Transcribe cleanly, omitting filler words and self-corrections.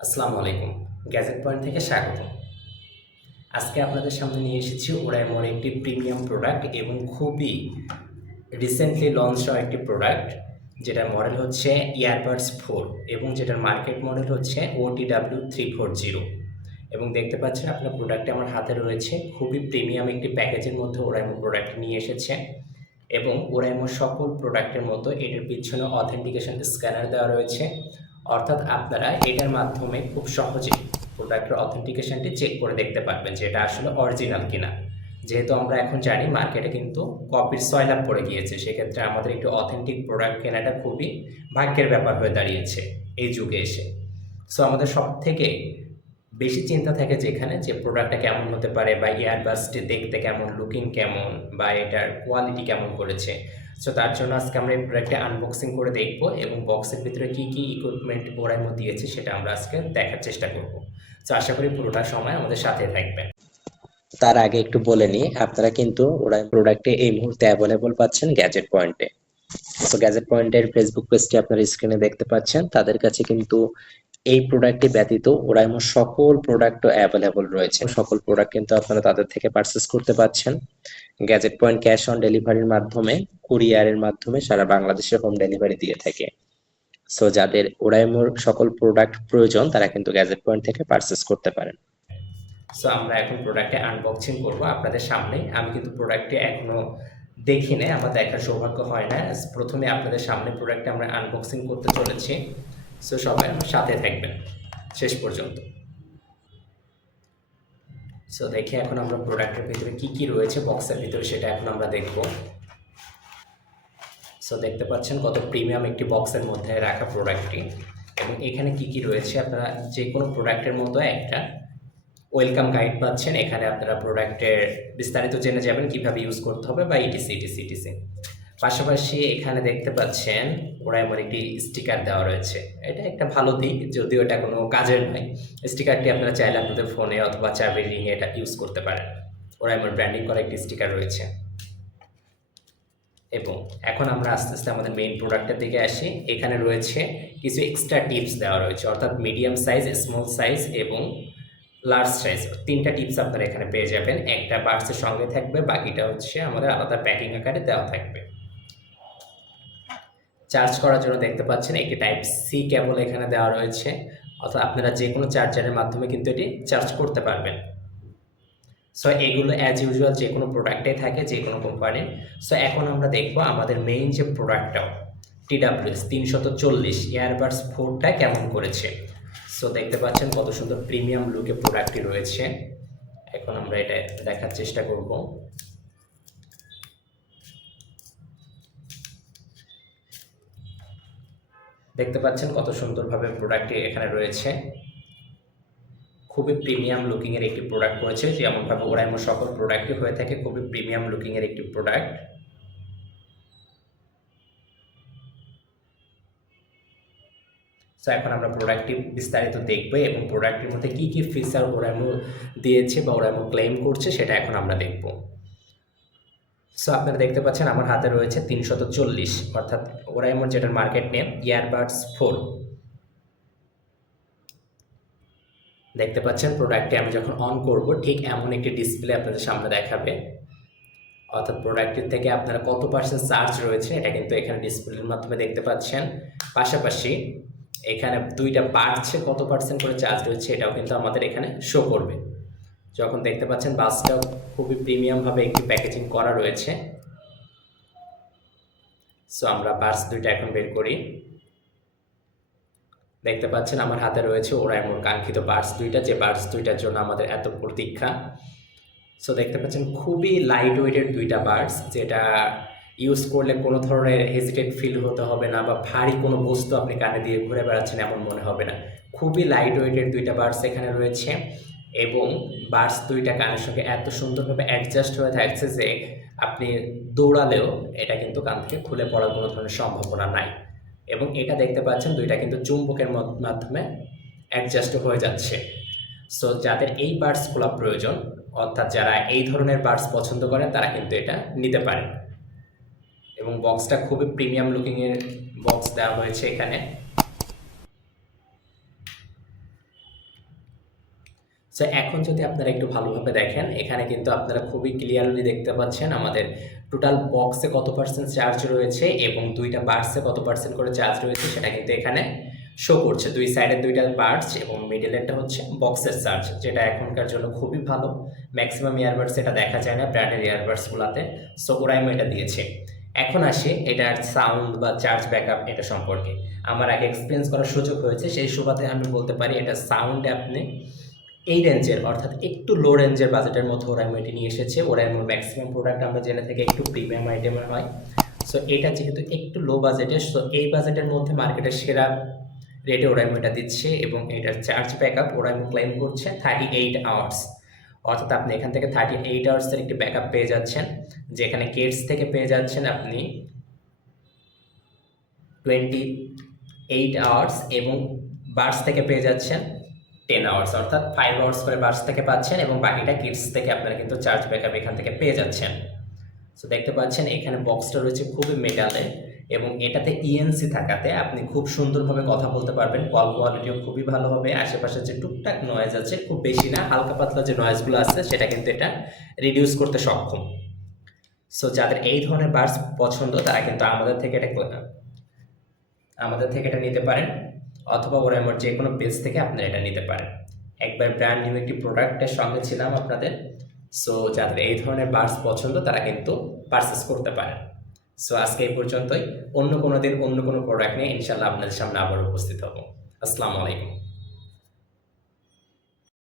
আসসালামু আলাইকুম। Gadget point থেকে স্বাগত। আজকে আপনাদের সামনে নিয়ে এসেছি ওরাইমোর একটি প্রিমিয়াম প্রোডাক্ট এবং খুবই রিসেন্টলি লঞ্চ হওয়া একটি প্রোডাক্ট, যেটার মডেল হচ্ছে ইয়ারবাডস 4 এবং যেটার মার্কেট মডেল হচ্ছে OTW340। এবং দেখতে পাচ্ছেন আপনার প্রোডাক্টটি আমার হাতে রয়েছে। খুবই প্রিমিয়াম একটি প্যাকেজের মধ্যে ওরাইমো প্রোডাক্ট নিয়ে এসেছে এবং ওরাইমোর সকল প্রোডাক্টের মতো এটার পিছনে অথেন্টিকেশন স্ক্যানার দেওয়া রয়েছে। অর্থাৎ আপনারা এটার মাধ্যমে খুব সহজে প্রোডাক্টের অথেন্টিকেশনটি চেক করে দেখতে পারবেন যে এটা আসলে অরিজিনাল কিনা। যেহেতু আমরা এখন জানি মার্কেটে কিন্তু কপির সয়লাব পড়ে গিয়েছে, সেক্ষেত্রে আমাদের একটি অথেন্টিক প্রোডাক্ট কেনাটা খুবই ভাগ্যের ব্যাপার হয়ে দাঁড়িয়েছে এই যুগে এসে। সো আমাদের সব থেকে বেশি চিন্তা থাকে যেখানে যে প্রোডাক্টটা কেমন হতে পারে বা ইয়ারবাডসটি দেখতে কেমন, লুকিং কেমন বা এটার কোয়ালিটি কেমন করেছে। সো তার জন্য আজকে আমরা এই প্রোডাক্টটা আনবক্সিং করে দেখব এবং বক্সের ভিতরে কী কী ইকুইপমেন্ট ওরাইমো দিয়েছে সেটা আমরা আজকে দেখার চেষ্টা করব। সো আশা করি পুরোটা সময় আমাদের সাথে থাকবেন। তার আগে একটু বলে নিই, আপনারা কিন্তু ওরা প্রোডাক্টে এই মুহূর্তে অ্যাভেলেবল পাচ্ছেন গ্যাজেট পয়েন্টে। তো গ্যাজেট পয়েন্টের ফেসবুক পেজটি আপনারা স্ক্রিনে দেখতে পাচ্ছেন। তাদের কাছে কিন্তু এই প্রোডাক্টটি ব্যতীত ওরাইমো সকল প্রোডাক্টও অ্যাভেলেবল রয়েছে। সকল প্রোডাক্ট কিন্তু আপনারা তাদের থেকে পারচেস করতে পারছেন। গ্যাজেট পয়েন্ট ক্যাশ অন ডেলিভারির মাধ্যমে, কুরিয়ারের মাধ্যমে সারা বাংলাদেশে হোম ডেলিভারি দিয়ে থাকে। সো যাদের ওরাইমোর সকল প্রোডাক্ট প্রয়োজন তারা কিন্তু গ্যাজেট পয়েন্ট থেকে পারচেস করতে পারেন। সো আমরা এখন প্রোডাক্টে আনবক্সিং করব আপনাদের সামনেই। আমি কিন্তু প্রোডাক্টটি এখনও দেখি নাই, আমার দেখার সৌভাগ্য হয় না। প্রথমে আপনাদের সামনে প্রোডাক্টটা আমরা আনবক্সিং করতে চলেছি। সো সবাই আমার সাথে থাকবেন শেষ পর্যন্ত। সো দেখি এখন আমরা প্রোডাক্টের ভিতরে কী কী রয়েছে বক্সের ভিতরে সেটা এখন আমরা দেখব। সো দেখতে পাচ্ছেন কত প্রিমিয়াম একটি বক্সের মধ্যে রাখা প্রোডাক্টটি এবং এখানে কী কী রয়েছে আপনারা যে কোনো প্রোডাক্টের মতো একটা ওয়েলকাম গাইড পাচ্ছেন। এখানে আপনারা প্রোডাক্টের বিস্তারিত জেনে যাবেন কীভাবে ইউজ করতে হবে বা ইটিসি ইটিসি ইটিসি। পাশাপাশি এখানে দেখতে পাচ্ছেন ওরাইমোর একটি স্টিকার দেওয়া রয়েছে। এটা একটা ভালো দিক, যদিও এটা কোনো কাজের নয়। স্টিকারটি আপনারা চাইলে আপনাদের ফোনে অথবা চাবির রিংয়ে এটা ইউজ করতে পারেন। ওরাইমোর ব্র্যান্ডিং করা একটি স্টিকার রয়েছে। এবং এখন আমরা আস্তে আস্তে আমাদের মেইন প্রোডাক্টের দিকে আসি। এখানে রয়েছে কিছু এক্সট্রা টিপস দেওয়া রয়েছে, অর্থাৎ মিডিয়াম সাইজ, স্মল সাইজ এবং লার্জ সাইজ, তিনটা টিপস আপনারা এখানে পেয়ে যাবেন। একটা বাক্সের সঙ্গে থাকবে, বাকিটা হচ্ছে আমাদের আলাদা প্যাকিং আকারে দেওয়া থাকবে। চার্জ করার জন্য দেখতে পাচ্ছেন একটি টাইপ সি কেবল এখানে দেওয়া রয়েছে, অর্থাৎ আপনারা যে কোনো চার্জারের মাধ্যমে কিন্তু এটি চার্জ করতে পারবেন। সো এগুলো অ্যাজ ইউজুয়াল যে কোনো প্রোডাক্টেই থাকে, যে কোনো কোম্পানির। সো এখন আমরা দেখবো আমাদের মেইন যে প্রোডাক্টটাও TWS 340 ইয়ারবাডস 4টা কেমন করেছে। সো দেখতে পাচ্ছেন কত সুন্দর প্রিমিয়াম লুকে প্রোডাক্টটি রয়েছে। এখন আমরা এটা দেখার চেষ্টা করব। দেখতে পাচ্ছেন কত সুন্দরভাবে প্রোডাক্টটি এখানে রয়েছে। খুবই প্রিমিয়াম লুকিংয়ের একটি প্রোডাক্ট করেছে, যেমনভাবে ওরাইমো সকল প্রোডাক্টই হয়ে থাকে খুবই প্রিমিয়াম লুকিংয়ের একটি প্রোডাক্ট। সো এখন আমরা প্রোডাক্টটি বিস্তারিত দেখব এবং প্রোডাক্টের মধ্যে কী কী ফিচার ওরাইমো দিয়েছে বা ওরাইমো ক্লেম করছে সেটা এখন আমরা দেখব। সো আপনারা দেখতে পাচ্ছেন আমার হাতে রয়েছে 340, অর্থাৎ ওরাইমোর যেটার মার্কেট নেম ইয়ারবাডস 4। দেখতে পাচ্ছেন প্রোডাক্টটি আমি যখন অন করব ঠিক এমন একটি ডিসপ্লে আপনাদের সামনে দেখাবে, অর্থাৎ প্রোডাক্টটির থেকে আপনারা কত পার্সেন্ট চার্জ রয়েছে এটা কিন্তু এখানে ডিসপ্লের মাধ্যমে দেখতে পাচ্ছেন। পাশাপাশি এখানে দুইটা বাড়ছে কত পার্সেন্ট করে চার্জ রয়েছে এটাও কিন্তু আমাদের এখানে শো করবে। যখন দেখতে পাচ্ছেন বাসটাও খুবই প্রিমিয়ামভাবে একটি প্যাকেজিং করা রয়েছে। সো আমরা বাস দুইটা এখন বের করি। দেখতে পাচ্ছেন আমার হাতে রয়েছে ওরাইমোর কাঙ্ক্ষিত বাস দুইটা, যে বাস দুইটার জন্য আমাদের এত প্রতীক্ষা। সো দেখতে পাচ্ছেন খুবই লাইট ওয়েটের দুইটা বাডস, যেটা ইউজ করলে কোনো ধরনের হেজিটেট ফিল হতে হবে না বা ভারী কোনো বস্তু আপনি কানে দিয়ে ঘুরে বেড়াচ্ছেন এমন মনে হবে না। খুবই লাইট ওয়েটের দুইটা বাডস এখানে রয়েছে এবং বাডস দুইটা কানের সঙ্গে এত সুন্দরভাবে অ্যাডজাস্ট হয়ে থাকছে যে আপনি দৌড়ালেও এটা কিন্তু কান থেকে খুলে পড়ার কোনো ধরনের সম্ভাবনা নাই। এবং এটা দেখতে পাচ্ছেন দুইটা কিন্তু চুম্বকের মাধ্যমে অ্যাডজাস্ট হয়ে যাচ্ছে। সো যাদের এই বাডসগুলো প্রয়োজন, অর্থাৎ যারা এই ধরনের বাডস পছন্দ করেন তারা কিন্তু এটা নিতে পারেন। এবং বক্সটা খুবই প্রিমিয়াম লুকিংয়ের বক্স দেওয়া হয়েছে এখানে। সো এখন যদি আপনারা একটু ভালোভাবে দেখেন, এখানে কিন্তু আপনারা খুবই ক্লিয়ারলি দেখতে পাচ্ছেন আমাদের টোটাল বক্সে কত পার্সেন্ট চার্জ রয়েছে এবং দুইটা বার্ডসে কত পার্সেন্ট করে চার্জ রয়েছে সেটা কিন্তু এখানে শো করছে। দুই সাইডের দুইটা বার্ডস এবং মিডলেরটা হচ্ছে বক্সের চার্জ, যেটা এখনকার জন্য খুবই ভালো। ম্যাক্সিমাম ইয়ারবাডস এটা দেখা যায় না ব্র্যান্ডের ইয়ারবাডসগুলোতে। সো ওরাইমো এটা দিয়েছে। এখন আসি এটার সাউন্ড বা চার্জ ব্যাকআপ এটা সম্পর্কে। আমার আগে এক্সপিরিয়েন্স করার সুযোগ হয়েছে, সেই সুবাদে আমি বলতে পারি এটা সাউন্ডে আপনি এই রেঞ্জের অর্থাৎ একটু লো রেঞ্জের বাজেটের মধ্যে ওরাইমো এটি নিয়ে এসেছে। ওরাইমোর ম্যাক্সিমাম প্রোডাক্ট আমরা জেনে থেকে একটু প্রিমিয়াম আইটেমের হয়। সো এটা যেহেতু একটু লো বাজেটের, সো এই বাজেটের মধ্যে মার্কেটের সেরা রেটে ওরাইমো এটা দিচ্ছে এবং এটার চার্জ ব্যাকআপ ওরাইমো ক্লেম করছে 38 আওয়ার্স। অর্থাৎ আপনি এখান থেকে 38 আওয়ার্সের একটি ব্যাকআপ পেয়ে যাচ্ছেন, যেখানে কেটস থেকে পেয়ে যাচ্ছেন আপনি 28 আওয়ার্স এবং বার্স থেকে পেয়ে যাচ্ছেন 10 আওয়ার্স, অর্থাৎ 5 আওয়ার্স করে বার্স থেকে পাচ্ছেন এবং বাকিটা কিডস থেকে আপনারা কিন্তু চার্জ ব্যাকআপ এখান থেকে পেয়ে যাচ্ছেন। সো দেখতে পাচ্ছেন এখানে বক্সটা রয়েছে খুবই মেটালে এবং এটাতে ইএনসি থাকাতে আপনি খুব সুন্দরভাবে কথা বলতে পারবেন। কল কোয়ালিটিও খুবই ভালো হবে। আশেপাশে যে টুকটাক নয়েজ আছে, খুব বেশি না, হালকা পাতলা যে নয়েজগুলো আছে সেটা কিন্তু এটা রিডিউস করতে সক্ষম। সো যাদের এই ধরনের বার্স পছন্দ তারা কিন্তু আমাদের থেকে এটা নিতে পারেন, অথবা ওরাইমোর যে কোনো পেজ থেকে আপনারা এটা নিতে পারেন। একবার ব্র্যান্ড নিউ একটি প্রোডাক্টের সঙ্গে ছিলাম আপনাদের। সো যাদের এই ধরনের বার্স পছন্দ তারা কিন্তু পারচেস করতে পারেন। সো আজকে এই পর্যন্তই। অন্য কোনো দিন অন্য কোনো প্রোডাক্ট নিয়ে ইনশাল্লাহ আপনাদের সামনে আবার উপস্থিত হব। আসসালামু আলাইকুম।